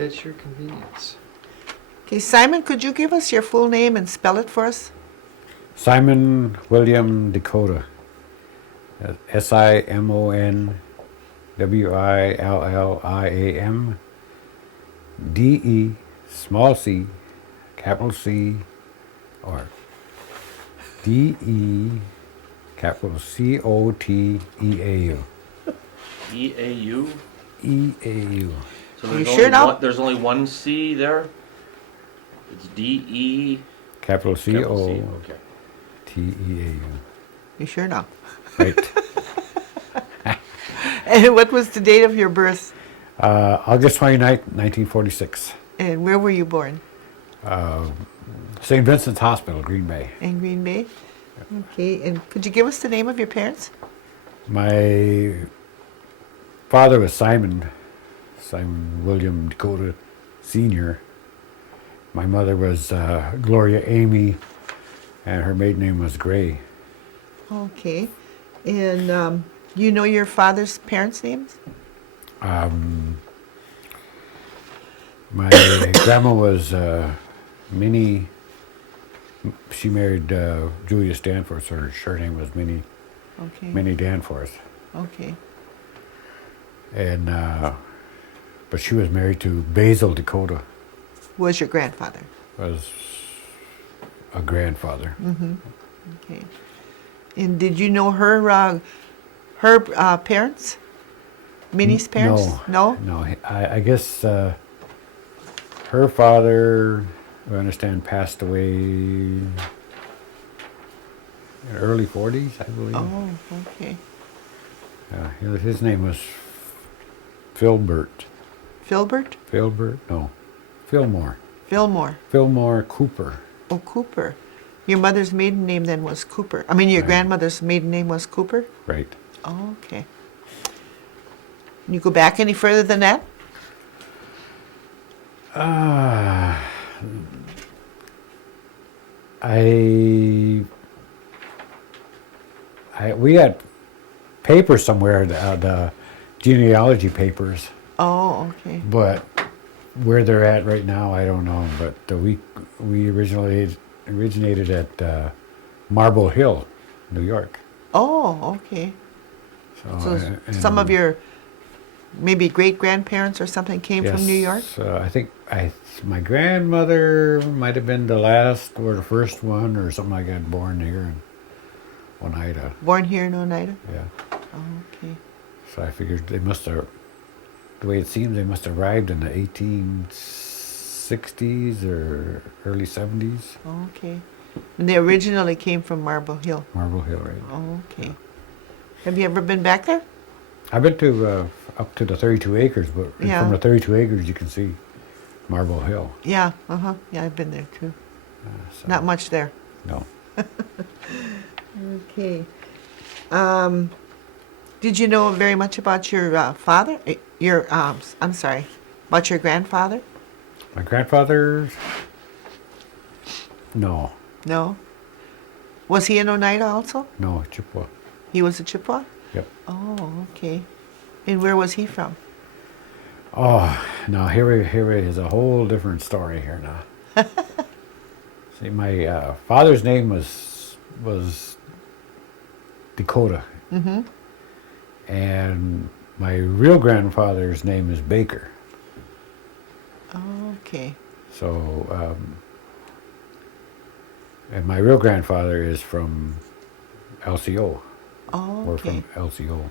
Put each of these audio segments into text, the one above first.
at your convenience. Okay, Simon, could you give us your full name and spell it for us? Simon William Dakota. SIMON WILLIAM small c capital C or DE capital COTEAU. EAU? EAU. So Are you sure now? there's only one C there? It's DE. Capital capital C, COTEAU. okay. You sure now? Right. And what was the date of your birth? August 29th, 1946. And where were you born? St. Vincent's Hospital, Green Bay. In Green Bay? Okay, and could you give us the name of your parents? My father was Simon William Dakota Sr. My mother was Gloria Amy, and her maiden name was Gray. Okay, and you know your father's parents' names? My grandma was Minnie. She married Julius Danforth. Her name was Minnie. Okay. Minnie Danforth. Okay. And but she was married to Basil Dakota. Who was your grandfather? Was a grandfather. Mm-hmm. Okay. And did you know her parents? Minnie's parents? No. I guess her father, I understand, passed away in the early 40s, I believe. Oh, okay. His name was Filbert. Filbert? Filbert? No. Fillmore. Fillmore. Fillmore Cooper. Oh, Cooper. Your mother's maiden name then was Cooper. I mean, your Right. grandmother's maiden name was Cooper? Right. Oh, okay. Can you go back any further than that? We had papers somewhere, the genealogy papers, Oh, okay. but where they're at right now, I don't know. But we originated at Marble Hill, New York. Oh, okay. So some of your maybe great-grandparents or something came from New York? I think my grandmother might have been the last or the first one or something like that born here in Oneida. Born here in Oneida? Yeah. Oh, okay. So I figured they must have, the way it seems, they must have arrived in the 1860s or early 70s. Oh, okay. And they originally came from Marble Hill? Marble Hill, right? Oh, okay. Have you ever been back there? I've been to up to the 32 acres, but Yeah. from the 32 acres you can see Marble Hill. Yeah, uh-huh. Yeah, I've been there too. So, Not much there. No. Okay. Did you know very much about your father? I'm sorry, about your grandfather? My grandfather? No. No? Was he in Oneida also? No, Chippewa. He was a Chippewa? Yep. Oh, okay. And where was he from? Oh, no, here is a whole different story here now. See, my father's name was Dakota. Mm-hmm. And my real grandfather's name is Baker. Oh, okay. So, and my real grandfather is from LCO. Oh, We're okay. from LCO.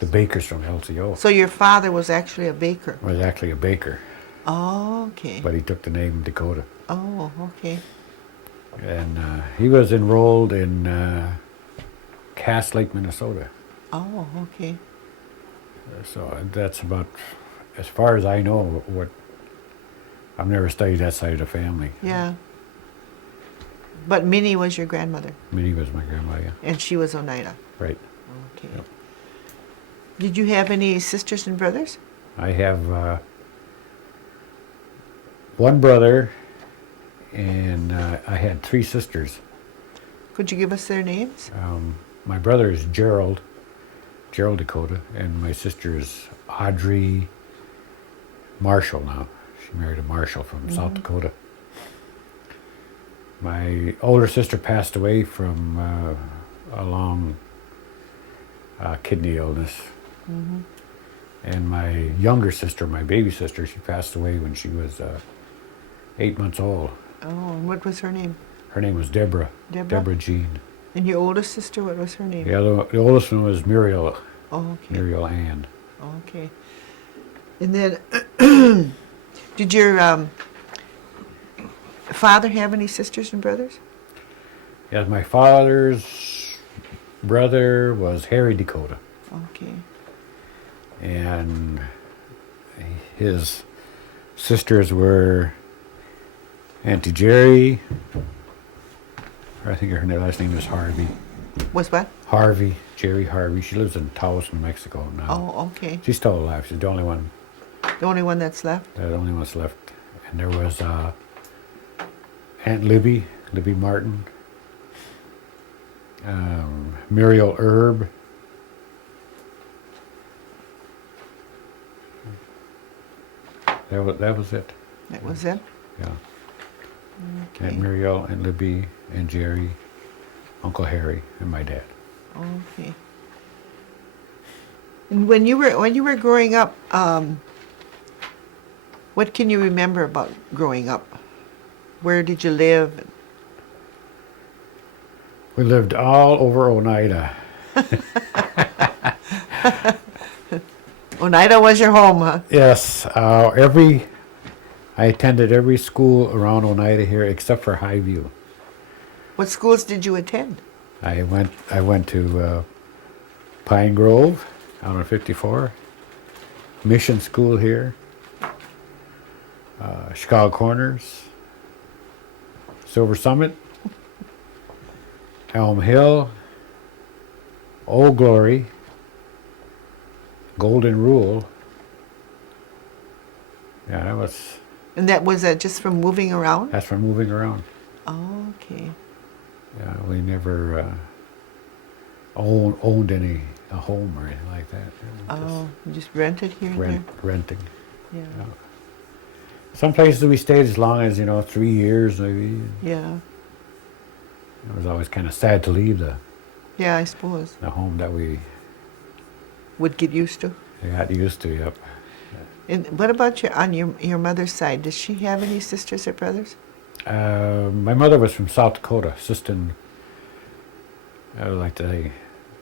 The Bakers from LCO. So your father was actually a baker? Was actually a baker, Oh, okay. but he took the name Dakota. Oh, okay. And he was enrolled in Cass Lake, Minnesota. Oh, okay. So that's about, as far as I know, what, I've never studied that side of the family. Yeah. But Minnie was your grandmother, Minnie was my grandma, yeah. and she was Oneida. Right. Okay. Yep. Did you have any sisters and brothers? I have one brother, and I had three sisters. Could you give us their names? My brother is Gerald Dakota, and my sister is Audrey Marshall now. She married a marshal from South Dakota. My older sister passed away from a long kidney illness. And my younger sister, my baby sister, she passed away when she was 8 months old. Oh, and what was her name? Her name was Deborah. Deborah? Deborah Jean. And your oldest sister, what was her name? Yeah, the oldest one was Muriel. Oh, okay. Muriel Ann. Okay. And then, did your father have any sisters and brothers? Yeah, my father's brother was Harry Dakota. Okay. And his sisters were Auntie Jerry. I think her last name is Harvey. Was what? Harvey, Jerry Harvey. She lives in Taos, New Mexico now. Oh, okay. She's still alive. She's the only one. The only one that's left? The only one that's left. And there was Aunt Libby Martin, Muriel Erb. That was it. That was it? Yeah. Okay. Aunt Muriel, Aunt Libby, and Jerry, Uncle Harry, and my dad. Okay. And when you were growing up, what can you remember about growing up? Where did you live? We lived all over Oneida. Oneida was your home, huh? Yes, I attended every school around Oneida here except for Highview. What schools did you attend? I went to Pine Grove out on 54, Mission School here, Chicago Corners, Silver Summit, Elm Hill, Old Glory, Golden Rule. Yeah, And that was just from moving around? that's from moving around. Oh, okay. Yeah, we never owned a home or anything like that. Oh, you just rented here and Renting. there? Yeah. Some places we stayed as long as 3 years maybe. Yeah. It was always kind of sad to leave Yeah, I suppose. the home that we Would get used to. got used to. Yep. And what about on your mother's side? Does she have any sisters or brothers? My mother was from South Dakota, Sistan. I would like to say,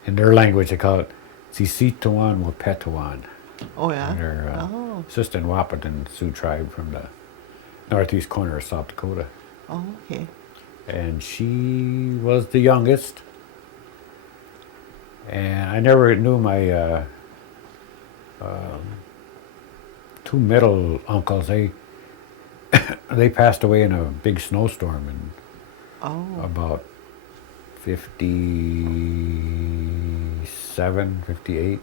in their language they call it Sisituan Wapetuan. Oh, yeah. They're Oh. Sistan Wahpeton Sioux tribe from the northeast corner of South Dakota. Oh, okay. And she was the youngest. And I never knew my two middle uncles. They passed away in a big snowstorm in Oh. about 57, 58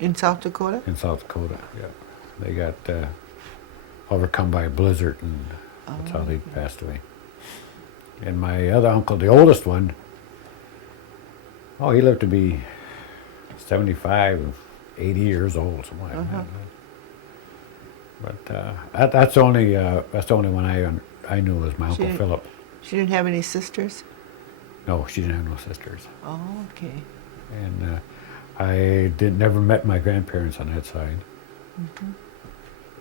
In South Dakota? in South Dakota. Yeah, they got overcome by a blizzard, and that's how they passed away. And my other uncle, the oldest one, he lived to be 75, 80 years old, something like that. But that's the only one I knew was my Uncle She- Philip. She didn't have any sisters? No, she didn't have no sisters. Oh, okay. And I never met my grandparents on that side.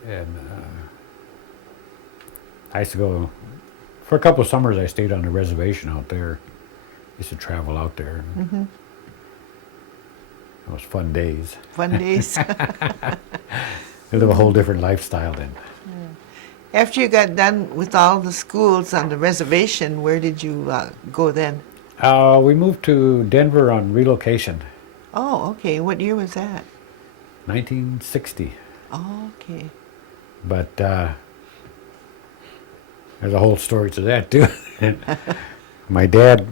And I used to go, for a couple of summers I stayed on the reservation out there. Used to travel out there. It was fun days. Fun days. They live a whole different lifestyle then. After you got done with all the schools on the reservation, where did you go then? We moved to Denver on relocation, Oh, okay. What year was that? 1960. Oh, okay. But there's a whole story to that too. My dad,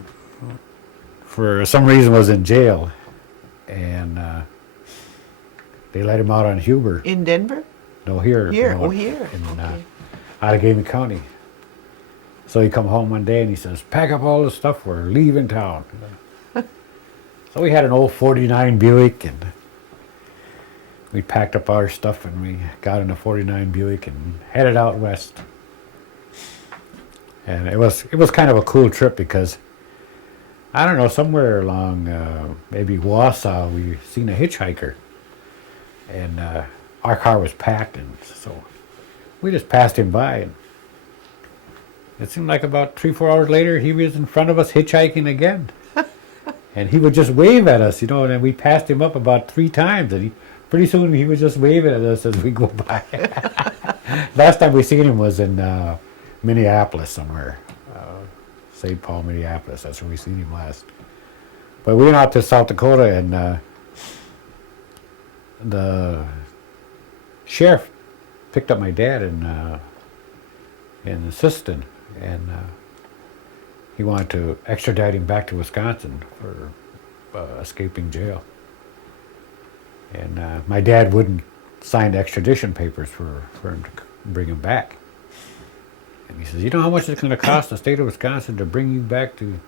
for some reason, was in jail, and they let him out on Huber. In Denver? No, here. Here? no, Oh, here. In Okay. Allegheny County. So he come home one day and he says, "Pack up all the stuff. We're leaving town." So we had an old '49 Buick, and we packed up our stuff and we got in a 49 Buick and headed out west. And it was kind of a cool trip because, I don't know, somewhere along maybe Wausau, we seen a hitchhiker. And our car was packed, and so we just passed him by. And it seemed like about 3-4 hours later, he was in front of us hitchhiking again. And he would just wave at us, and then we passed him up about 3 times, and pretty soon he was just waving at us as we go by. Last time we seen him was in Minneapolis somewhere, St. Paul, Minneapolis. That's where we seen him last. But we went out to South Dakota, and the sheriff picked up my dad in Siston, and he wanted to extradite him back to Wisconsin for escaping jail. And my dad wouldn't sign the extradition papers for him to bring him back. And he says, "You know how much it's going to cost the state of Wisconsin to bring you back to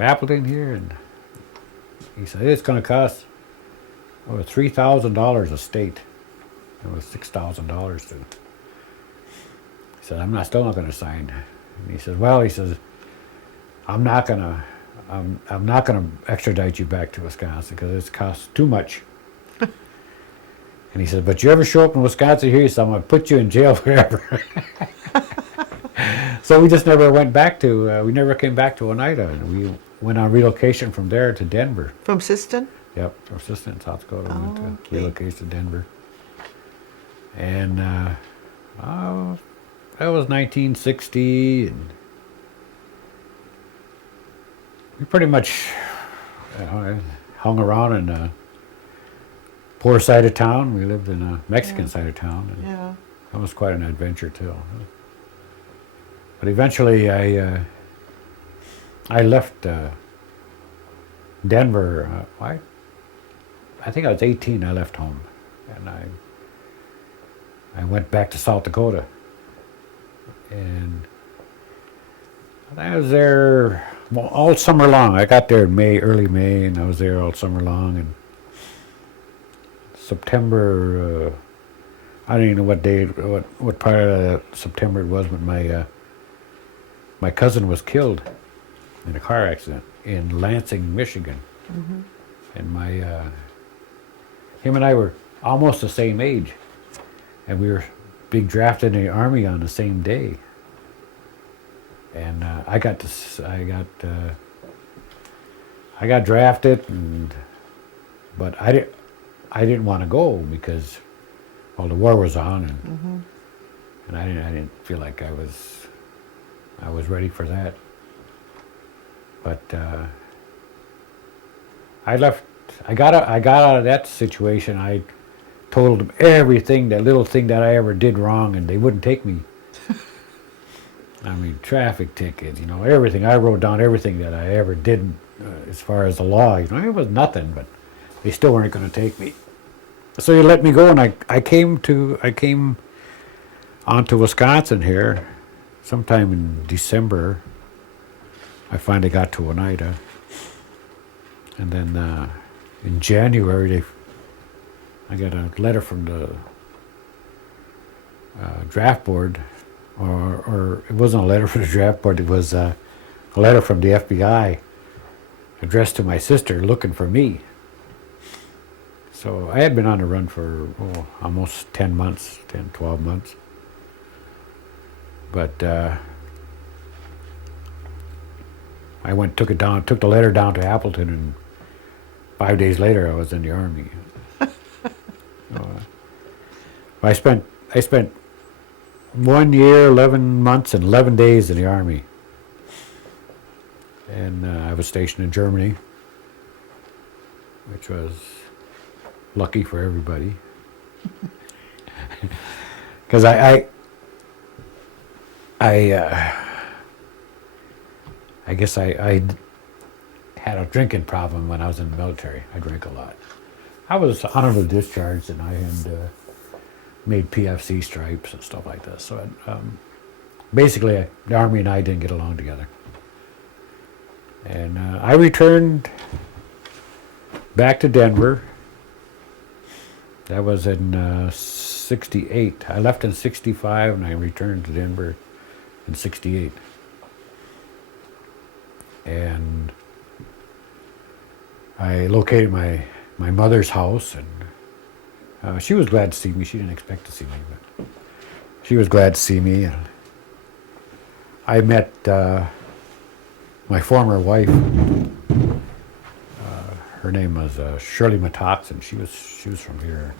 Appleton here?" And he said, "It's going to cost over $3,000 a state." It was $6,000 to. He said, still not going to sign." And he says, "Well," he says, I'm not gonna extradite you back to Wisconsin because it costs too much." And he said, "But you ever show up in Wisconsin here, so I'm going to put you in jail forever." So we just never went back to, we never came back to Oneida. And we went on relocation from there to Denver. From Siston? Yep, from Siston in South Dakota. We went to Okay. relocation to Denver. And that was 1960. And we pretty much hung around in the poor side of town. We lived in a Mexican side of town. And Yeah. that was quite an adventure too. But eventually I left Denver. I think I was 18. I left home, and I went back to South Dakota, and I was there all summer long. I got there in early May, and I was there all summer long. And September, I don't even know what day, what part of September it was, but my cousin was killed in a car accident in Lansing, Michigan. Mm-hmm. And him and I were almost the same age, and we were being drafted in the Army on the same day. And I got drafted, but I didn't want to go because, well, the war was on, and I didn't feel like I was ready for that. But I left. I got out of that situation. I told them everything, that little thing that I ever did wrong, and they wouldn't take me. I mean, traffic tickets, everything. I wrote down everything that I ever did as far as the law. It was nothing, but they still weren't going to take me. So they let me go, and I came onto Wisconsin here sometime in December. I finally got to Oneida. And then in January, I got a letter from the draft board, or it wasn't a letter from the draft board, it was a letter from the FBI addressed to my sister looking for me. So I had been on the run for almost 10 months, 12 months. But I took the letter down to Appleton, and 5 days later I was in the Army. I spent 1 year, 11 months, and 11 days in the Army. And I was stationed in Germany, which was lucky for everybody. Because I guess I had a drinking problem when I was in the military. I drank a lot. I was honorably discharged, and I had made PFC stripes and stuff like this. So basically, the Army and I didn't get along together. And I returned back to Denver That was in 68. I left in 65 and I returned to Denver in 68. And I located my mother's house, and she was glad to see me. She didn't expect to see me, but she was glad to see me. And I met my former wife. Her name was Shirley Matox, and she was from here.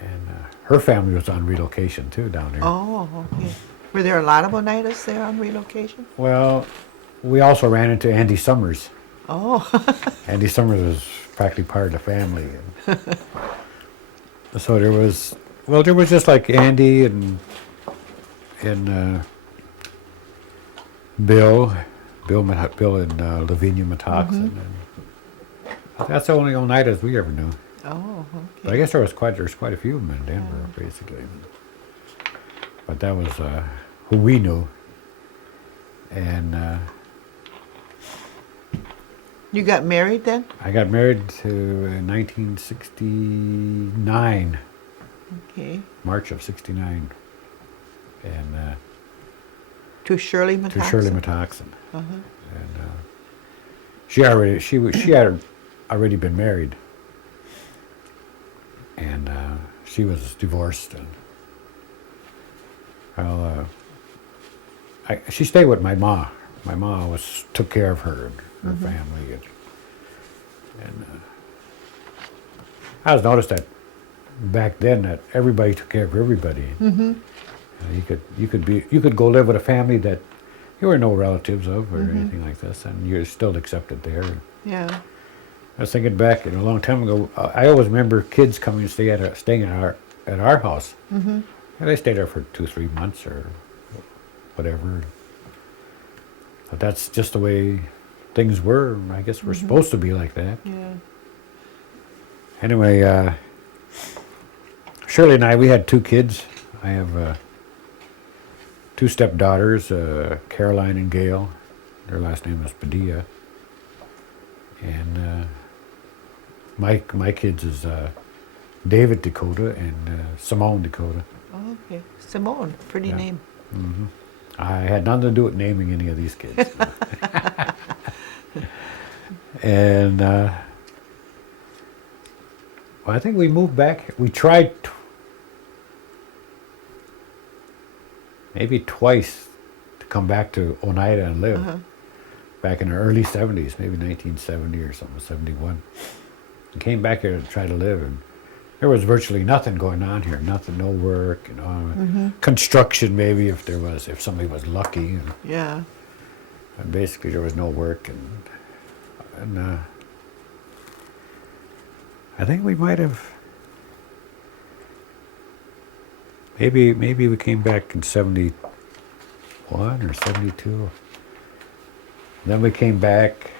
And her family was on relocation too down here. Oh, okay. Were there a lot of Oneidas there on relocation? Well, we also ran into Andy Summers. Oh. Andy Summers was practically part of the family. And so there was just like Andy and Bill and Lavinia Matox. And that's the only Oneidas we ever knew. Oh, okay. But I guess there's quite a few of them in Denver, basically. But that was who we knew. And You got married then? I got married in 1969, Okay. March of '69, and To Shirley Matoxin? to Shirley Matoxin. Uh-huh. And she had already been married, and she was divorced. And she stayed with my ma. My ma took care of her and her family, and I was noticed that back then that everybody took care of everybody. You could go live with a family that you were no relatives of or anything like this, and you're still accepted there. Yeah. I was thinking back, a long time ago. I always remember kids coming and staying at our house, and they stayed there for 2-3 months or whatever. But that's just the way things were. I guess we're supposed to be like that. Yeah. Anyway, Shirley and we had 2 kids. I have 2 stepdaughters, Caroline and Gail. Their last name is Padilla. And my kids is David Dakota and Simone Dakota. Oh, okay. Simone, pretty Yeah. name. I had nothing to do with naming any of these kids. And well, I think we moved back. We tried maybe twice to come back to Oneida and live back in the early 70s, maybe 1970 or something, 71. And came back here to try to live, and there was virtually nothing going on here. Nothing, no work, construction maybe if somebody was lucky. Yeah. And basically there was no work, and I think we might have maybe we came back in 71 or 72. Then we came back.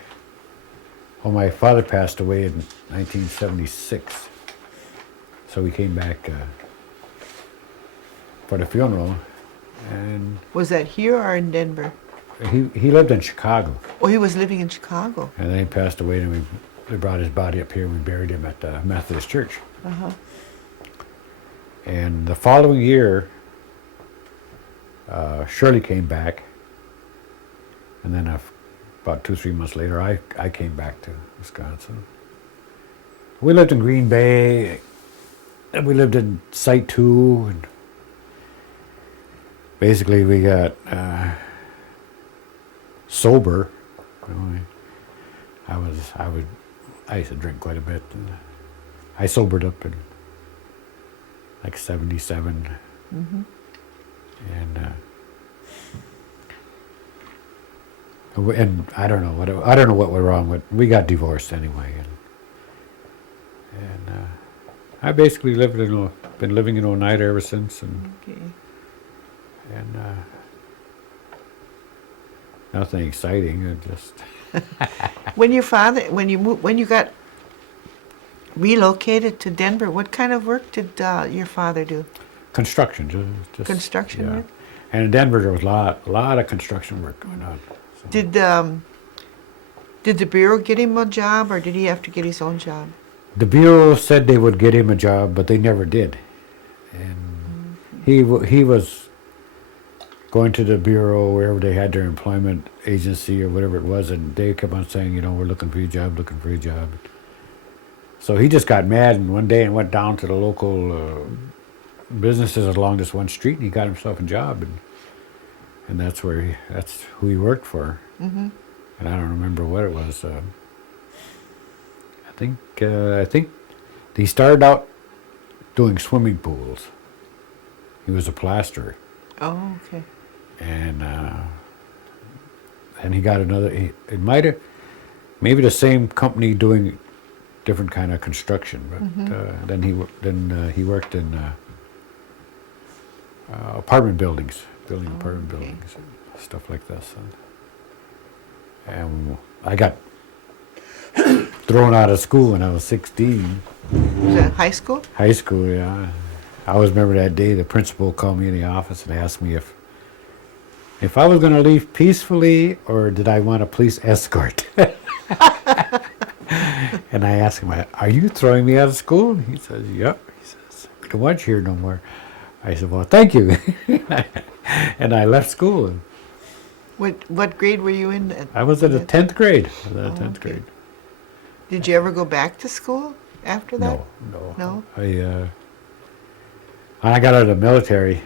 Well, my father passed away in 1976, so we came back for the funeral. And Was that here or in Denver? he lived in Chicago. Oh, he was living in Chicago. And then he passed away, and we brought his body up here and we buried him at the Methodist Church. And the following year, Shirley came back, and then about 2-3 months later, I came back to Wisconsin. We lived in Green Bay, and we lived in Site 2, and basically we got sober. I used to drink quite a bit. And I sobered up in like 77, and I don't know what went wrong with. We got divorced anyway, and I basically been living in Oneida ever since, and nothing exciting. It just When you got relocated to Denver, what kind of work did your father do? construction, just Construction work? And in Denver, there was a lot of construction work going on. So. Did the Bureau get him a job, or did he have to get his own job? the Bureau said they would get him a job, but they never did. And he was going to the Bureau, wherever they had their employment agency or whatever it was, and they kept on saying, we're looking for your job, looking for your job. So he just got mad and one day and went down to the local businesses along this one street, and he got himself a job, and that's who he worked for. Mm-hmm. And I don't remember what it was. I think he started out doing swimming pools. He was a plasterer. Oh, okay. And he got another. It might have, maybe the same company doing different kind of construction. But then he worked in apartment buildings, building apartment buildings, and stuff like this. And I got thrown out of school when I was 16. Was that high school? High school, yeah. I always remember that day. The principal called me in the office and asked me if I was going to leave peacefully or did I want a police escort. And I asked him, "Are you throwing me out of school?" He says, "Yep." He says, "I don't want you here no more." I said, "Well, thank you." And I left school. What grade were you in? I was at the 10th grade. Grade. Did you ever go back to school after that? No. No? When I got out of the military,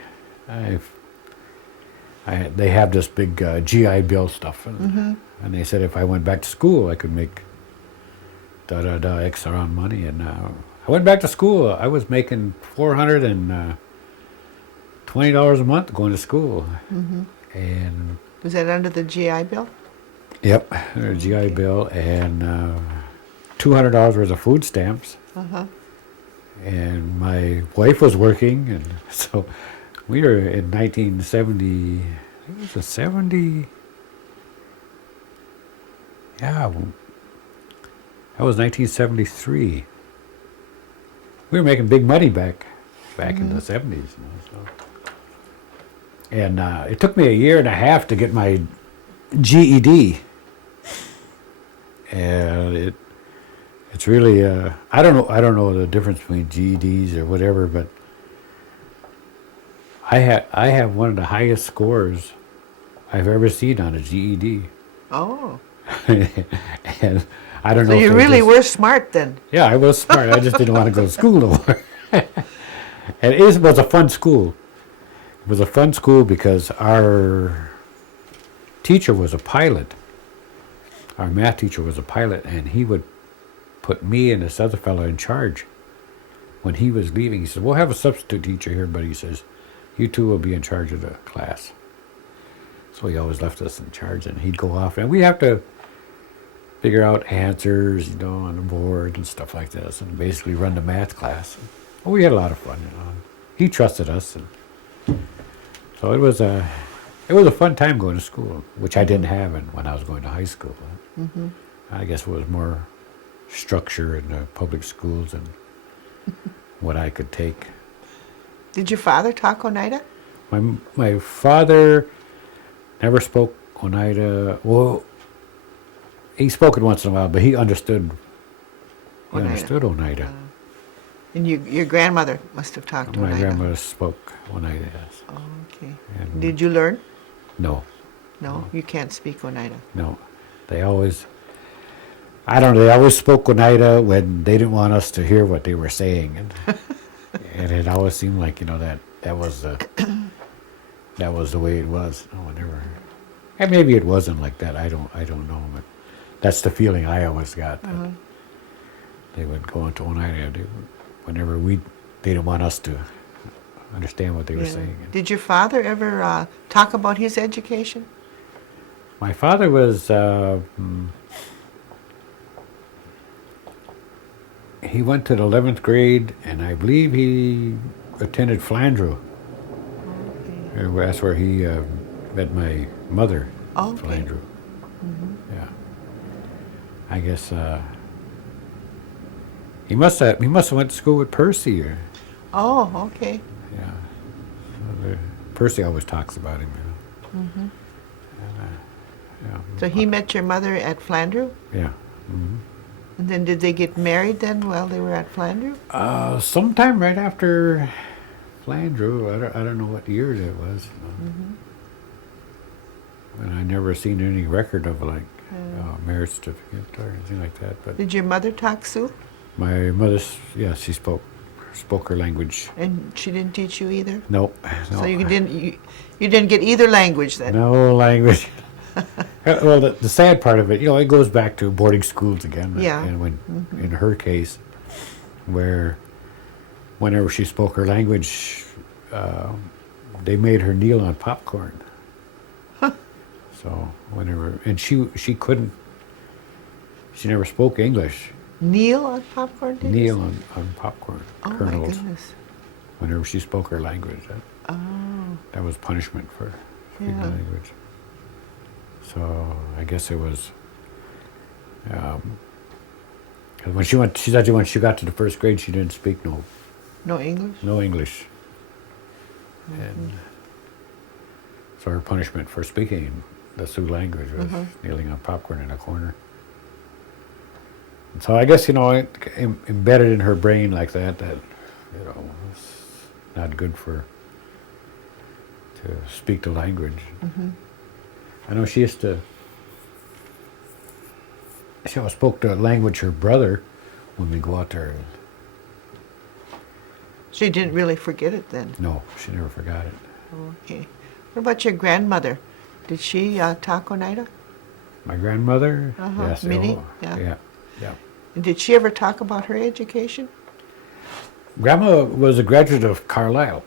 they have this big GI Bill stuff, and they said if I went back to school, I could make X amount of money. And I went back to school. I was making $420 a month going to school. And was that under the GI Bill? Yep, GI Bill, and $200 worth of food stamps. And my wife was working, and so we were in 1970. It was a 70. Yeah, that was 1973. We were making big money back in the 70s. And it took me a year and a half to get my GED. And it's really I don't know the difference between GEDs or whatever, but I have one of the highest scores I've ever seen on a GED. Oh. And I don't know. So you really were smart then. Yeah, I was smart. I just didn't want to go to school no more. And it was a fun school. It was a fun school because our teacher was a pilot. Our math teacher was a pilot, and he would put me and this other fellow in charge. When he was leaving, he said, "We'll have a substitute teacher here, but," he says, "you two will be in charge of the class." So he always left us in charge, and he'd go off, and we have to figure out answers, on the board and stuff like this, and basically run the math class. Well, we had a lot of fun. He trusted us, and so it was a fun time going to school, which I didn't have when I was going to high school. I guess it was more structure in the public schools and what I could take. Did your father talk Oneida? My father never spoke Oneida. Well, he spoke it once in a while, but he understood. He understood Oneida. And your grandmother must have talked Oneida. My grandmother spoke Oneida, yes. Oh, okay. And did you learn? No. No, you can't speak Oneida. No. They always spoke Oneida when they didn't want us to hear what they were saying. And it always seemed like, that was the way it was. Whenever. And maybe it wasn't like that. I don't know, but that's the feeling I always got. That they would go into Oneida whenever they didn't want us to understand what they were saying. Did your father ever talk about his education? My father was, he went to the 11th grade, and I believe he attended Flandreau. Okay. That's where he met my mother, Flandreau. Yeah. I guess he must have went to school with Percy. Oh, okay. Yeah. Percy always talks about him. So he met your mother at Flandreau? Yeah. And then did they get married then while they were at Flandreau? Sometime right after Flandreau, I don't know what year it was. And I never seen any record of like marriage certificate or anything like that. But Did your mother talk Sioux? my mother, yeah, she spoke her language. And she didn't teach you either? No, no. So you didn't get either language then? No language. Well, the sad part of it, it goes back to boarding schools again. Yeah. And when, in her case, where whenever she spoke her language, they made her kneel on popcorn. So whenever, and she couldn't, she never spoke English. Kneel on popcorn? Did you Kneel say? on popcorn Oh my kernels. goodness. Whenever she spoke her language, that was punishment for speaking Yeah. language. So I guess it was. 'Cause when she said when she got to the first grade, she didn't speak No English? no English, and so her punishment for speaking the Sioux language was kneeling on popcorn in a corner. And so I guess it embedded in her brain like that it's not good to speak the language. I know she always spoke the language her brother when we go out there. She didn't really forget it then? No, she never forgot it. Okay. What about your grandmother? Did she talk Oneida? My grandmother, yes, Minnie? yeah. And did she ever talk about her education? Grandma was a graduate of Carlisle,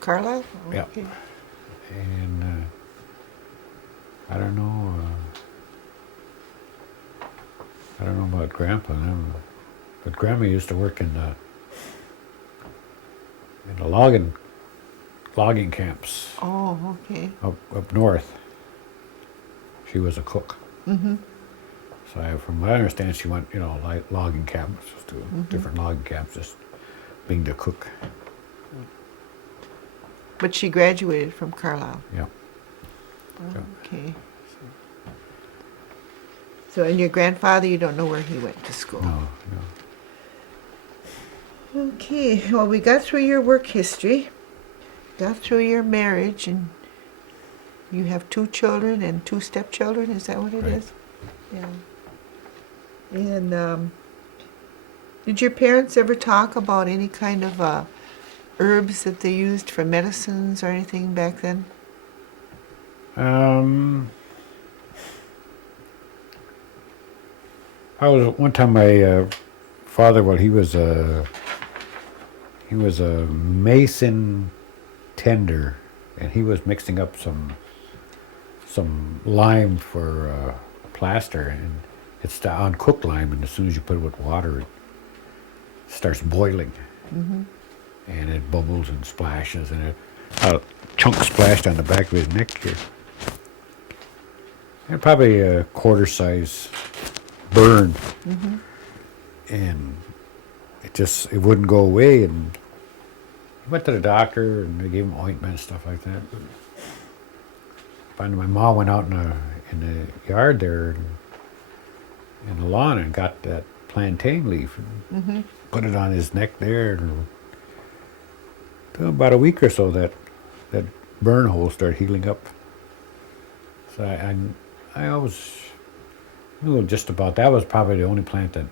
Carlisle? Yeah. Okay. and I don't know. I don't know about Grandpa, but Grandma used to work in the logging camps Oh, okay. up north. She was a cook. So from what I understand, she went, logging camps to different logging camps, just being the cook. But she graduated from Carlisle. Yeah. Okay. So, and your grandfather, you don't know where he went to school? No. Okay, well, we got through your work history, got through your marriage, and you have 2 children and 2 stepchildren, is that what it Right. is? Yeah. And did your parents ever talk about any kind of herbs that they used for medicines or anything back then? I was one time my father. Well, he was a mason tender, and he was mixing up some lime for plaster, and it's the uncooked lime. And as soon as you put it with water, it starts boiling, and it bubbles and splashes, and a chunk splashed on the back of his neck here, and probably a quarter size burn, and it wouldn't go away, and he went to the doctor and they gave him ointment and stuff like that. But finally my mom went out in the yard there in the lawn and got that plantain leaf and put it on his neck there, and about a week or so that burn hole started healing up. So I always knew just about that. Was probably the only plant that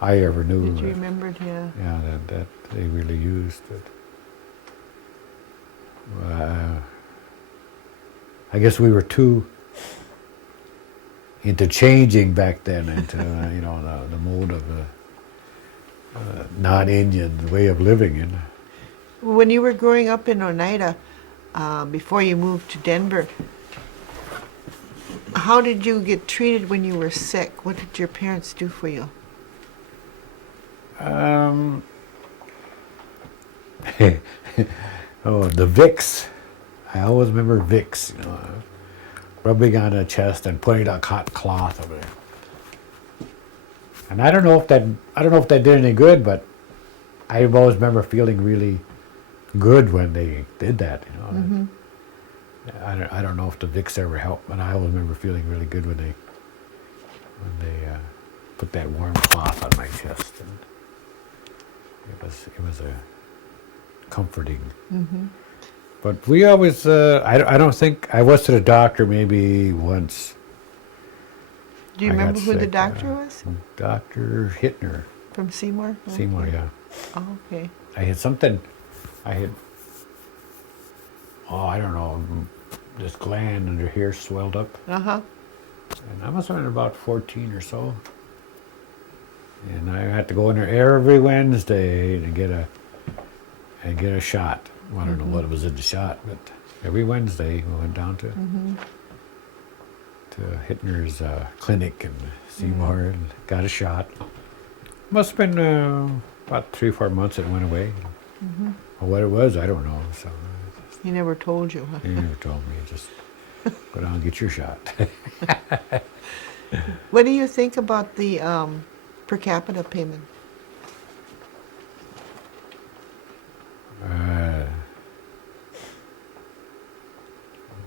I ever knew. Did you remember? Yeah. Yeah, that they really used it. I guess we were too into changing back then, into the mode of the non-Indian way of living. When you were growing up in Oneida, before you moved to Denver, how did you get treated when you were sick? What did your parents do for you? The Vicks. I always remember Vicks, rubbing on the chest and putting a hot cloth over there. And I don't know if that did any good, but I always remember feeling really good when they did that. I don't know if the Vicks ever helped, but I always remember feeling really good when they put that warm cloth on my chest, and it was a comforting. Mm-hmm. But we always, I don't think, I was to the doctor maybe once. Do you I got remember who the sick, doctor was? Dr. Hittner. From Seymour? Seymour, Okay. yeah. Oh, okay. I had something, I don't know, this gland under here swelled up. Uh-huh. And I must have been about 14 or so. And I had to go in there every Wednesday to get a shot. Well, I don't know what was in the shot, but every Wednesday we went down to Hittner's clinic in Seymour and got a shot. Must have been about 3 or 4 months it went away. Or what it was, I don't know. So He never told you, huh? he never told me. Just go down and get your shot. What do you think about the per capita payment?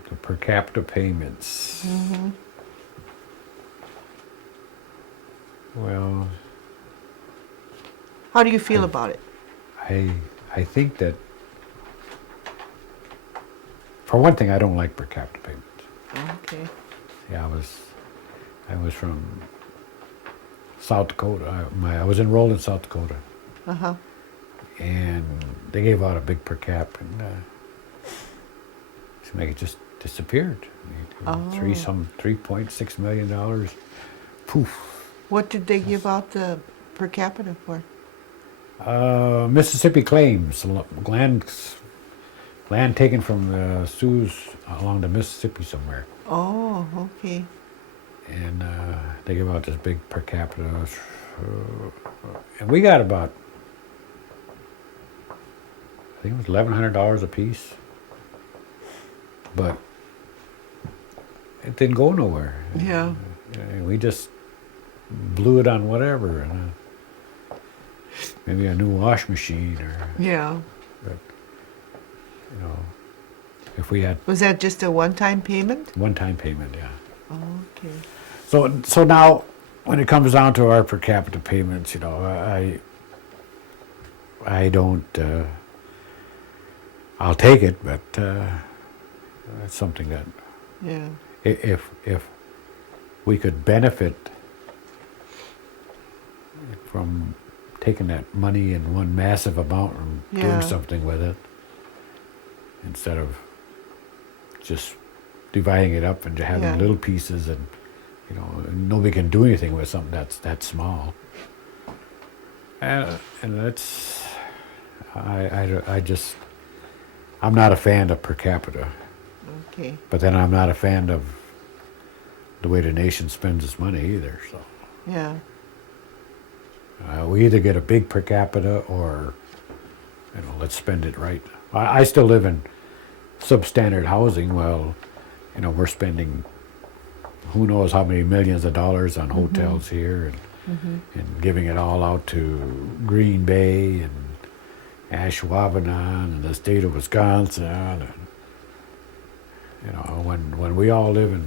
The per capita payments. Well, How do you feel about it? I think that, for one thing, I don't like per capita payments. Okay. Yeah, I was from South Dakota. I was enrolled in South Dakota, Uh-huh. and they gave out a big per cap, and seemed like it just disappeared. $3.6 million. Poof. What did they give out the per capita for? Mississippi claims, land taken from the Sioux along the Mississippi somewhere. Oh, okay. And they give out this big per capita. And we got about, I think it was $1,100 a piece. But it didn't go nowhere. Yeah. And we just blew it on whatever. And, maybe a new wash machine or, Yeah. you know, if we had Was that just a one-time payment? one-time payment, yeah. Oh, okay. So now, when it comes down to our per capita payments, you know, I don't. I'll take it, but it's something that Yeah. if we could benefit from taking that money in one massive amount and Yeah. doing something with it, instead of just dividing it up into having Yeah. little pieces, and you know, nobody can do anything with something that's that small. And that's, I'm not a fan of per capita, Okay. but then I'm not a fan of the way the nation spends its money either. So Yeah. we either get a big per capita or, you know, let's spend it right. I still live in substandard housing. Well, you know, we're spending who knows how many millions of dollars on hotels here, and giving it all out to Green Bay and Ashwaubenon and the state of Wisconsin. And, you know, when we all live in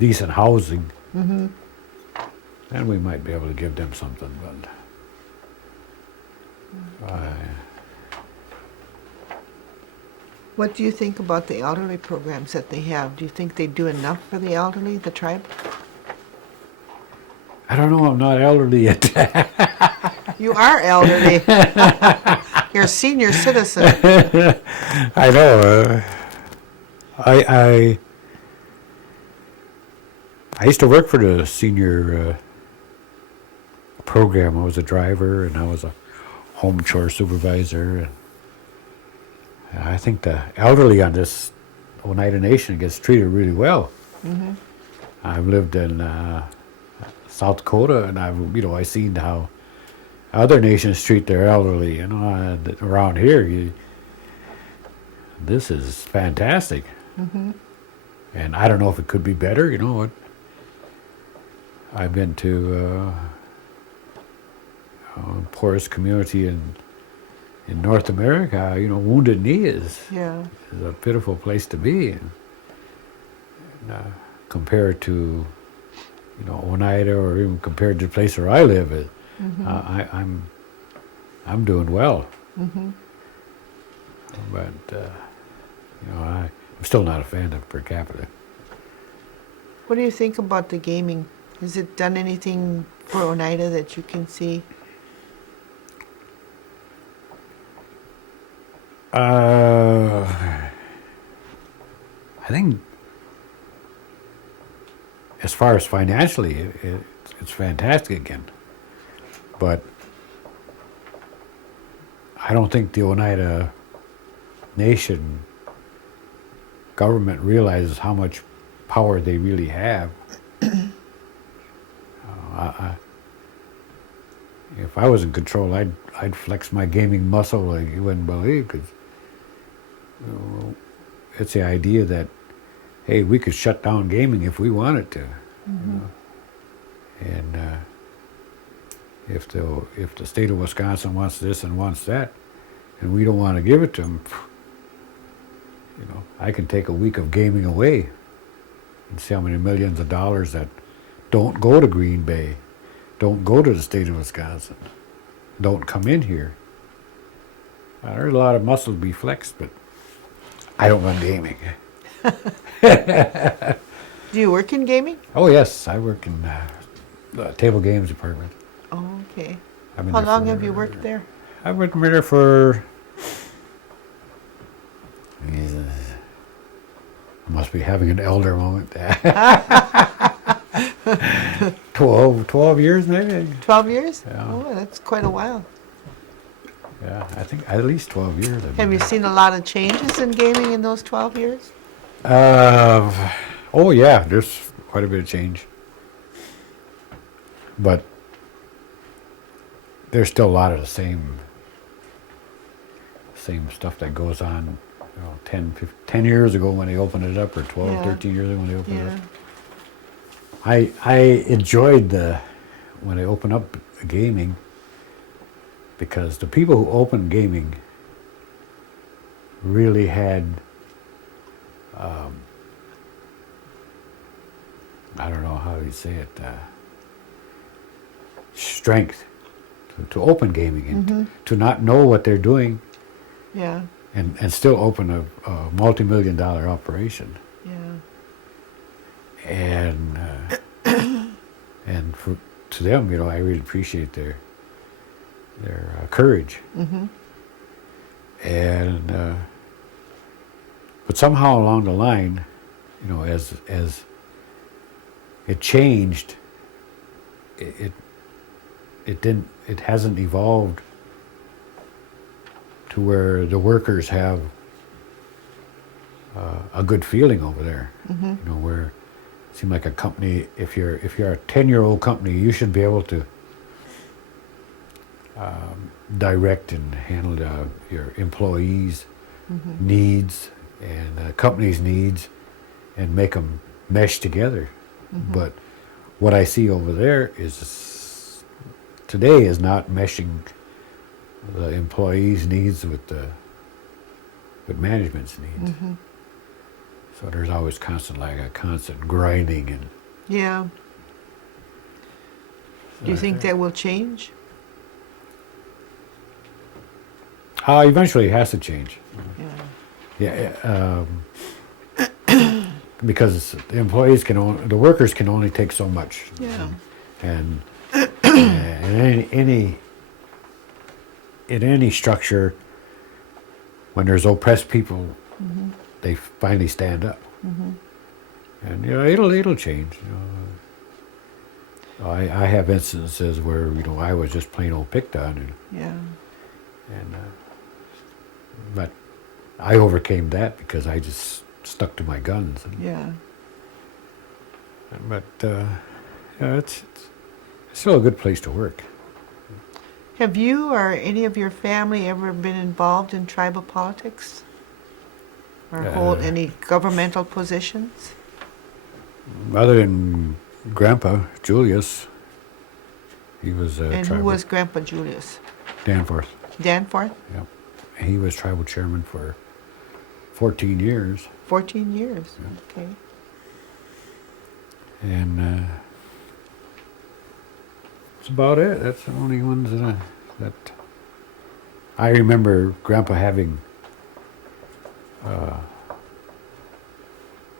decent housing, then we might be able to give them something. But What do you think about the elderly programs that they have? Do you think they do enough for the elderly, the tribe? I don't know. I'm not elderly yet. You are elderly. You're a senior citizen. I know. I used to work for the senior program. I was a driver, and I was a home chore supervisor. And I think the elderly on this Oneida Nation gets treated really well. I've lived in South Dakota, and I seen how other nations treat their elderly. You know, around here, this is fantastic. And I don't know if it could be better. You know what? I've been to poorest community in North America. You know, Wounded Knee is a pitiful place to be. And, compared to, you know, Oneida or even compared to the place where I live, I'm doing well. But you know, I'm still not a fan of per capita. What do you think about the gaming? Has it done anything for Oneida that you can see? I think as far as financially, it's fantastic again. But I don't think the Oneida Nation government realizes how much power they really have. If I was in control, I'd flex my gaming muscle like you wouldn't believe, because it's the idea that, hey, we could shut down gaming if we wanted to. You know? And if the state of Wisconsin wants this and wants that, and we don't want to give it to them, you know, I can take a week of gaming away and see how many millions of dollars that don't go to Green Bay, don't go to the state of Wisconsin, don't come in here. There's a lot of muscle to be flexed, but I don't run gaming. Do you work in gaming? Oh yes, I work in the table games department. Oh, okay. I've been How there long for- have you worked there? I've been there for. I must be having an elder moment. 12 years maybe. 12 years? Yeah. Oh, that's quite a while. Yeah, I think at least 12 years. I've been Have you there. seen a lot of changes in gaming in those 12 years? Oh yeah, there's quite a bit of change, but there's still a lot of the same stuff that goes on. You know, 10 years ago when they opened it up, or 12, Yeah. 13 years ago when they opened it Yeah. up. I enjoyed when they opened up gaming, because the people who opened gaming really had I don't know how you say it, strength to open gaming and to not know what they're doing Yeah. and still open a multi-million-dollar operation. Yeah. And and to them, you know, I really appreciate their courage. And but somehow along the line, you know, as it changed, it hasn't evolved to where the workers have a good feeling over there. You know, where it seems like a company, if you're a 10-year-old company, you should be able to direct and handle your employees' needs and the company's needs and make them mesh together. But what I see over there is today is not meshing the employees' needs with management's needs. So there's always constant grinding and. Yeah. Do you think that will change? Eventually it has to change. Yeah. Yeah, because the workers can only take so much. Yeah. And in any structure, when there's oppressed people, they finally stand up. And you know, it'll change. You know. I have instances where, you know, I was just plain old picked on, Yeah. but I overcame that because I just stuck to my guns. Yeah. But yeah, it's still a good place to work. Have you or any of your family ever been involved in tribal politics? Or hold any governmental positions? Other than Grandpa Julius, he was And tribal. who was Grandpa Julius? Danforth. Danforth? Yep. He was tribal chairman for 14 years. 14 years. Okay. And That's about it. That's the only ones that I remember Grandpa having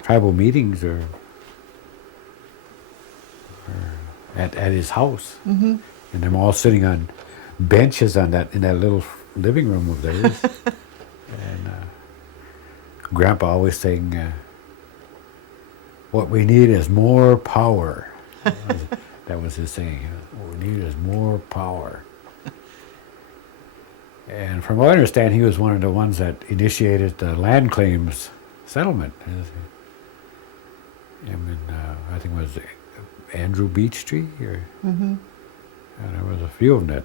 tribal meetings or at his house, Mm-hmm. and them all sitting on benches on that in that little living room of theirs, and Grandpa always saying, "What we need is more power." That was his saying. What we need is more power. And from what I understand, he was one of the ones that initiated the land claims settlement. I think it was Andrew Beechtree, or Mm-hmm. there was a few of them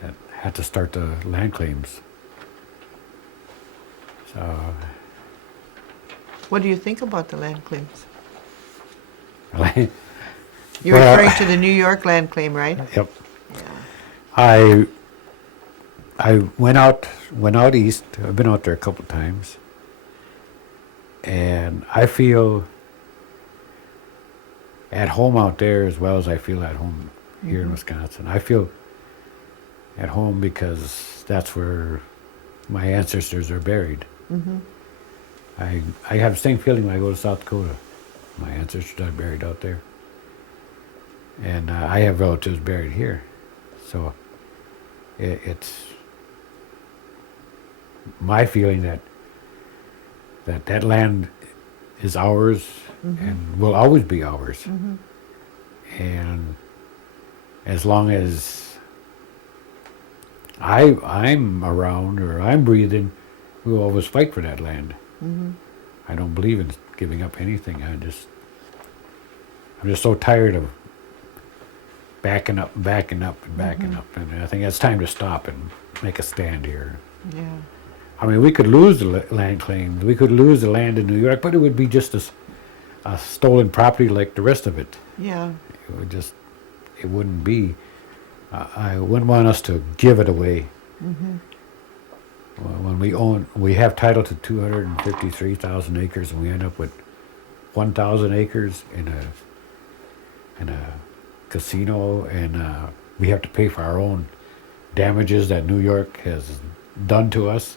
that had to start the land claims. So, What do you think about the land claims? yep. You're referring to the New York land claim, right? Yeah. I went out east. I've been out there a couple of times, and I feel at home out there as well as I feel at home here in Wisconsin. I feel at home because that's where my ancestors are buried. Mm-hmm. I have the same feeling when I go to South Dakota. My ancestors are buried out there, and I have relatives buried here, so it's my feeling that land is ours and will always be ours. Mm-hmm. And as long as I'm around or I'm breathing, we'll always fight for that land. Mm-hmm. I don't believe in giving up anything. I'm just so tired of backing up, and backing up, and I think it's time to stop and make a stand here. Yeah. I mean, we could lose the land claims. We could lose the land in New York, but it would be just a stolen property like the rest of it. Yeah. It wouldn't be. I wouldn't want us to give it away. Mm-hmm. When we have title to 253,000 acres, and we end up with 1,000 acres in a casino, and we have to pay for our own damages that New York has done to us.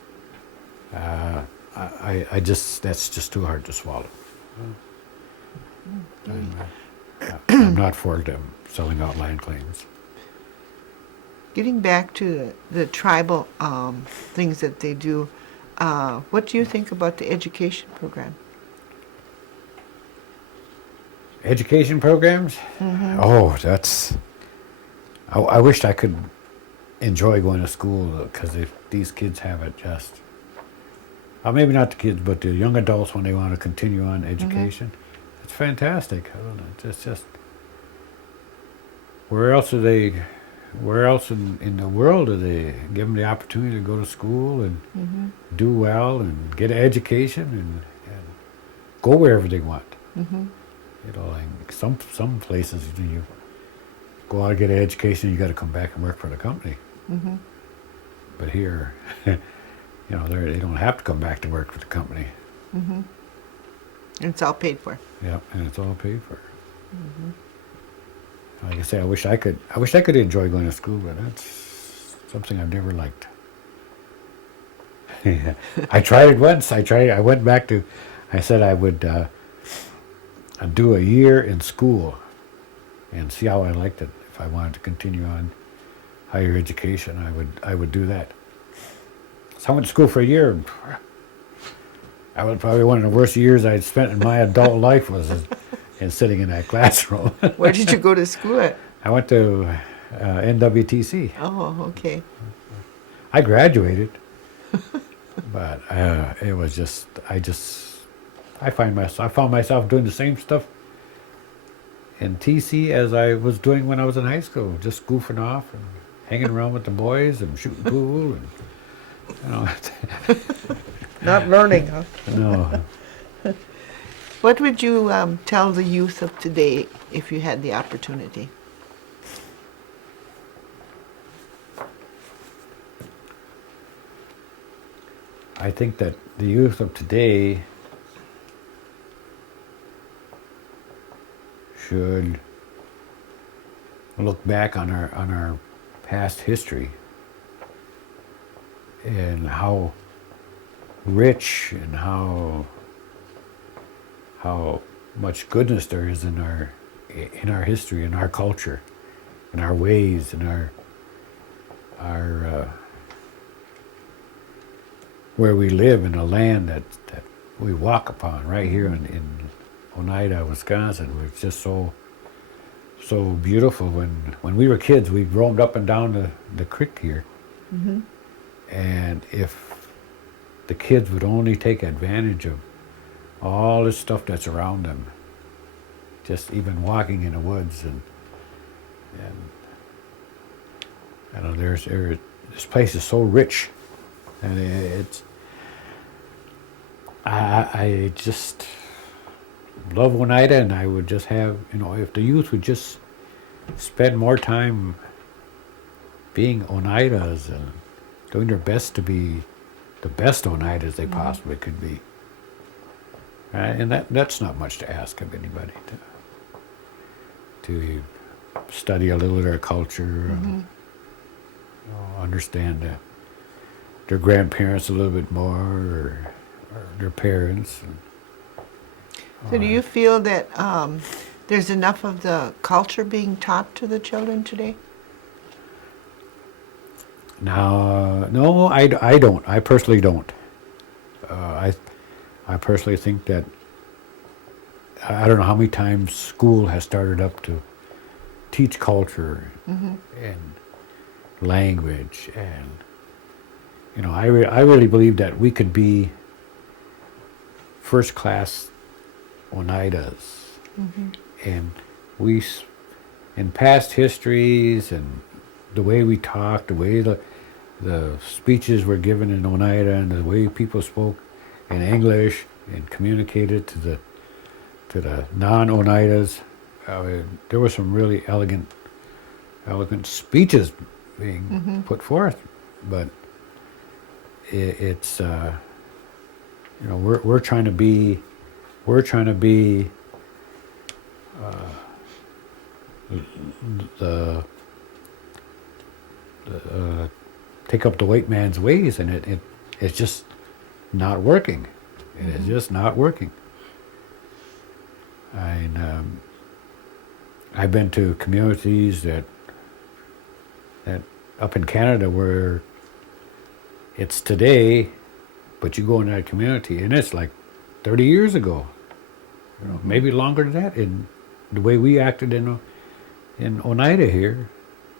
That's just too hard to swallow. I'm not for them selling out land claims. Getting back to the tribal things that they do, what do you think about the education program? Education programs? Mm-hmm. Oh, I wished I could enjoy going to school, because if these kids have it just, maybe not the kids, but the young adults, when they want to continue on education, it's fantastic. I don't know, it's just, where else in the world do they give them the opportunity to go to school and do well and get an education and go wherever they want? Mm-hmm. Like some places, you go out and get an education, you got to come back and work for the company. Mm-hmm. But here, they don't have to come back to work for the company. Mm-hmm. And it's all paid for. Yeah, and it's all paid for. Like I say, I wish I could enjoy going to school, but that's something I've never liked. I tried it once. I went back to. I said I would do a year in school and see how I liked it. If I wanted to continue on higher education, I would do that. So I went to school for a year. And that was probably one of the worst years I'd spent in my adult life, was in sitting in that classroom. Where did you go to school at? I went to NWTC. Oh, okay. I graduated, but it was just I found myself doing the same stuff in TC as I was doing when I was in high school, just goofing off and hanging around with the boys and shooting pool and Not learning, huh? No. What would you tell the youth of today if you had the opportunity? I think that the youth of today should look back on our past history and how rich and how much goodness there is in our history, in our culture, in our ways, in our where we live, in the land that we walk upon right here in Oneida, Wisconsin. It's just so beautiful. When we were kids, we roamed up and down the creek here. Mm-hmm. And if the kids would only take advantage of all the stuff that's around them, just even walking in the woods and I know this place is so rich, and it's I just love Oneida, and I would just have, if the youth would just spend more time being Oneidas and doing their best to be the best Oneidas they possibly could be. And that's not much to ask of anybody, to study a little of their culture, understand their grandparents a little bit more, or their parents. So do you feel that there's enough of the culture being taught to the children today? Now, no, I don't. I personally don't. I personally think that I don't know how many times school has started up to teach culture and language, and I really believe that we could be first class Oneidas, and in past histories and the way we talk, the way the speeches were given in Oneida, and the way people spoke in English and communicated to the non-Oneidas, there were some really elegant speeches being put forth, but it's we're trying to be the take up the white man's ways, and it's just not working. It is just not working. And I've been to communities that up in Canada where it's today, but you go in that community and it's like 30 years ago, maybe longer than that. And the way we acted in Oneida here,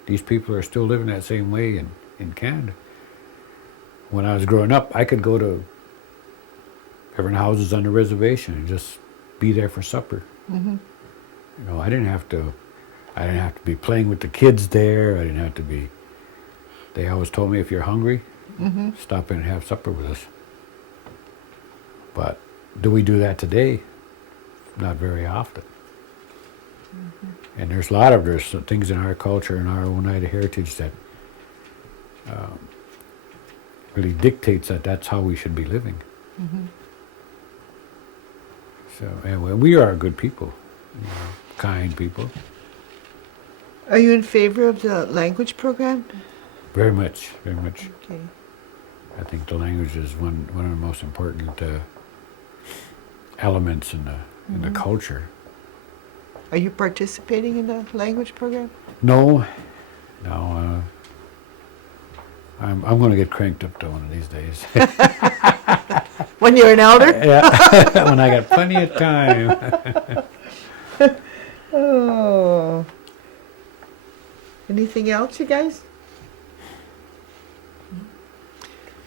these people are still living that same way in Canada. When I was growing up, I could go to different houses on the reservation and just be there for supper. I didn't have to be playing with the kids there. I didn't have to be. They always told me, if you're hungry, stop in and have supper with us. But do we do that today? Not very often. And there's some things in our culture and our Oneida heritage that really dictates that that's how we should be living. So anyway, we are good people, kind people. Are you in favor of the language program? Very much, very much. Okay. I think the language is one of the most important elements in the culture. Are you participating in the language program? No. I'm going to get cranked up to one of these days. When you're an elder? Yeah, when I got plenty of time. Oh. Anything else, you guys?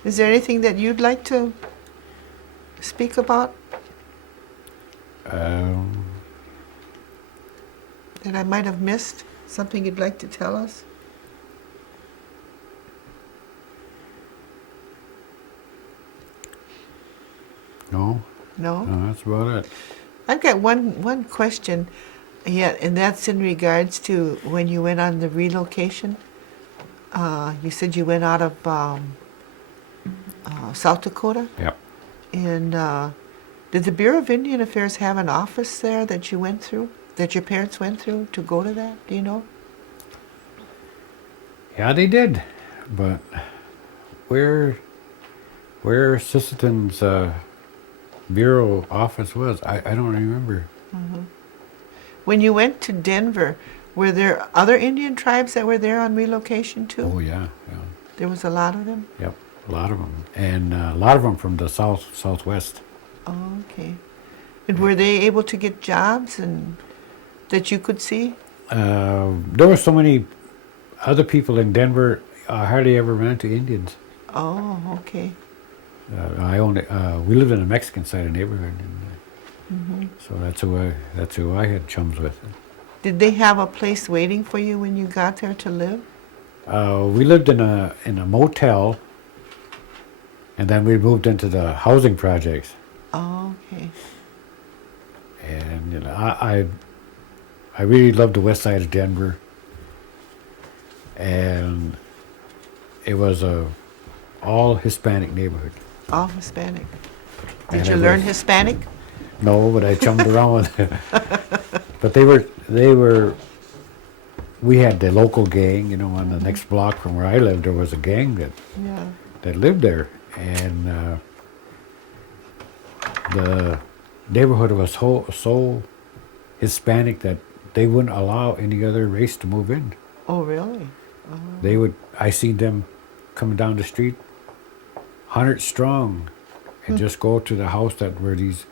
Is there anything that you'd like to speak about that I might have missed? Something you'd like to tell us? No, No? that's about it. I've got one question, and that's in regards to when you went on the relocation. You said you went out of South Dakota? Yep. And did the Bureau of Indian Affairs have an office there that you went through, that your parents went through to go to that? Do you know? Yeah, they did, but where Sisseton's bureau office was, I don't remember. When you went to Denver, were there other Indian tribes that were there on relocation too? Oh yeah, yeah, There was a lot of them? yep, a lot of them, and a lot of them from the southwest. Oh, okay. And were they able to get jobs and that you could see? There were so many other people in Denver. I hardly ever ran into Indians. Oh, okay. We lived in a Mexican side of neighborhood, and so that's who I had chums with. Did they have a place waiting for you when you got there to live? We lived in a motel, and then we moved into the housing projects. Oh, okay. And I really loved the west side of Denver, and it was a all Hispanic neighborhood. All Hispanic. Did And you it learn was- Hispanic? No, but I chummed around with it. But they were. We had the local gang, you know, on the next block from where I lived. There was a gang Yeah. that lived there, and the neighborhood was so Hispanic that they wouldn't allow any other race to move in. Oh, really? They would. I seen them coming down the street, 100 strong, and just go to the house where these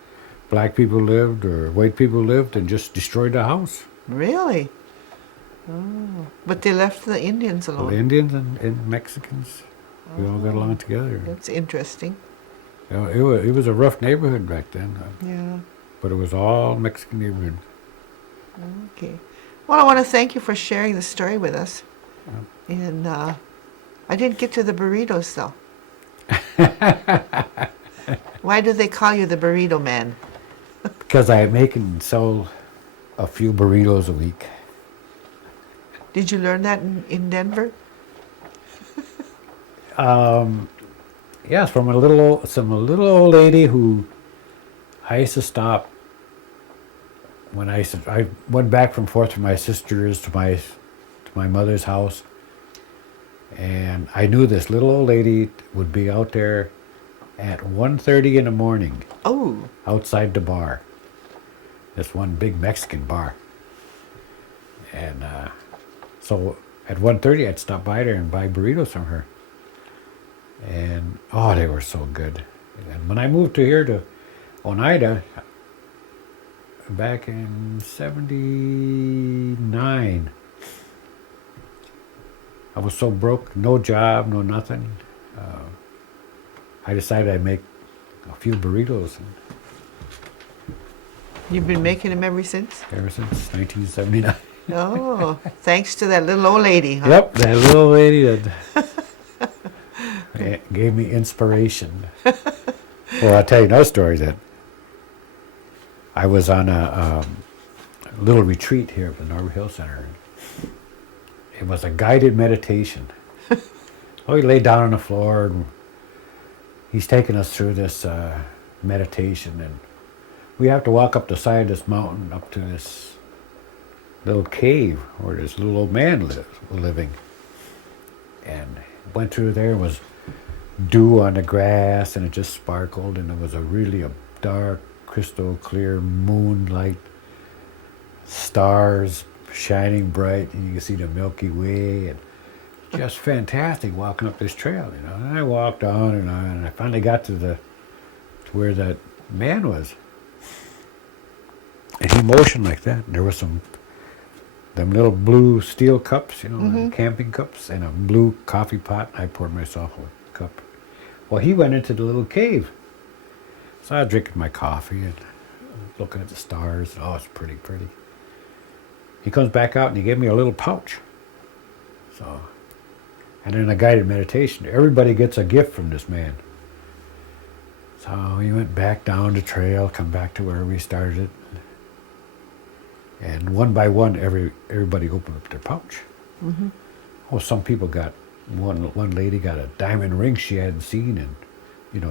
black people lived or white people lived, and just destroy the house. Really? Oh. But they left the Indians Well, alone. Indians and Mexicans, we all got along together. That's interesting. You know, it was a rough neighborhood back then, Yeah. but it was all Mexican neighborhood. Okay. Well, I want to thank you for sharing the story with us. And I didn't get to the burritos, though. Why do they call you the burrito man? Because I make and sell a few burritos a week. Did you learn that in Denver? Yes, from a little old lady who I used to stop when I went back and forth from my sister's to my mother's house, and I knew this little old lady would be out there at 1:30 in the morning Oh, outside the bar. This one big Mexican bar, and so at 1:30 I'd stop by there and buy burritos from her. And oh, they were so good. And when I moved to here to Oneida back in '79, I was so broke, no job, no nothing. I decided I'd make a few burritos, and you've been making them ever since? ever since 1979. Oh, thanks to that little old lady, huh? Yep, that little lady that gave me inspiration. Well, I'll tell you another story that I was on a little retreat here at the Norwood Hill Center. It was a guided meditation. Oh, he lay down on the floor and he's taking us through this meditation, and we have to walk up the side of this mountain up to this little cave where this little old man living. And went through there, was dew on the grass, and it just sparkled, and it was a dark, crystal clear moonlight, stars shining bright, and you can see the Milky Way, and just fantastic walking up this trail, you know. And I walked on, and I finally got to where that man was, and he motioned like that. And there was them little blue steel cups, you know, camping cups, and a blue coffee pot. I poured myself a cup. Well, he went into the little cave. So I was drinking my coffee and looking at the stars. Oh, it's pretty, pretty. He comes back out and he gave me a little pouch. So, and in a guided meditation, everybody gets a gift from this man. So we went back down the trail, come back to where we started. And one by one, everybody opened up their pouch. Mm-hmm. Oh, some people got, one lady got a diamond ring she hadn't seen in,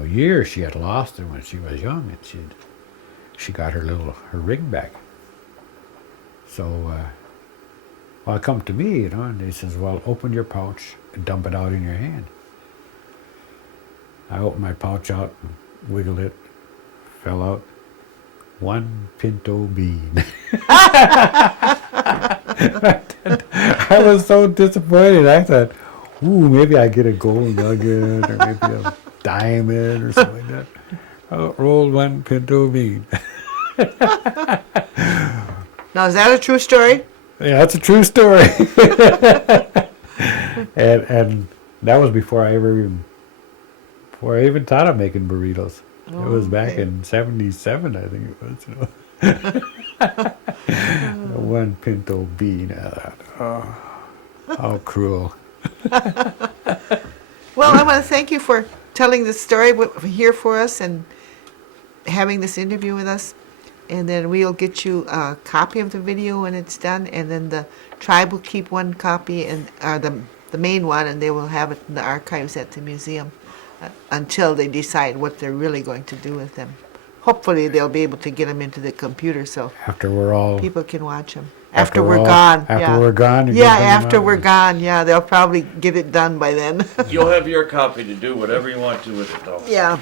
years. She had lost it when she was young, and she got her ring back. So Well, it come to me, and he says, well, open your pouch and dump it out in your hand. I opened my pouch out, and wiggled it, fell out 1 pinto bean. I was so disappointed. I thought, ooh, maybe I get a gold nugget or maybe a diamond or something like that. I rolled 1 pinto bean. Now, is that a true story? Yeah, that's a true story. and that was before I even thought of making burritos. It was back okay. in '77, I think it was. 1 pinto bean. I thought, oh, how cruel. Well, I want to thank you for telling the story here for us and having this interview with us. And then we'll get you a copy of the video when it's done, and then the tribe will keep one copy, and the main one, and they will have it in the archives at the museum until they decide what they're really going to do with them. Hopefully, they'll be able to get them into the computer so After we're all people can watch them. After After we're we're all- gone. after yeah. we're gone, you're Yeah, gonna bring 'em after out? we're gone. Yeah, they'll probably get it done by then. You'll have your copy to do whatever you want to with it, though. Yeah.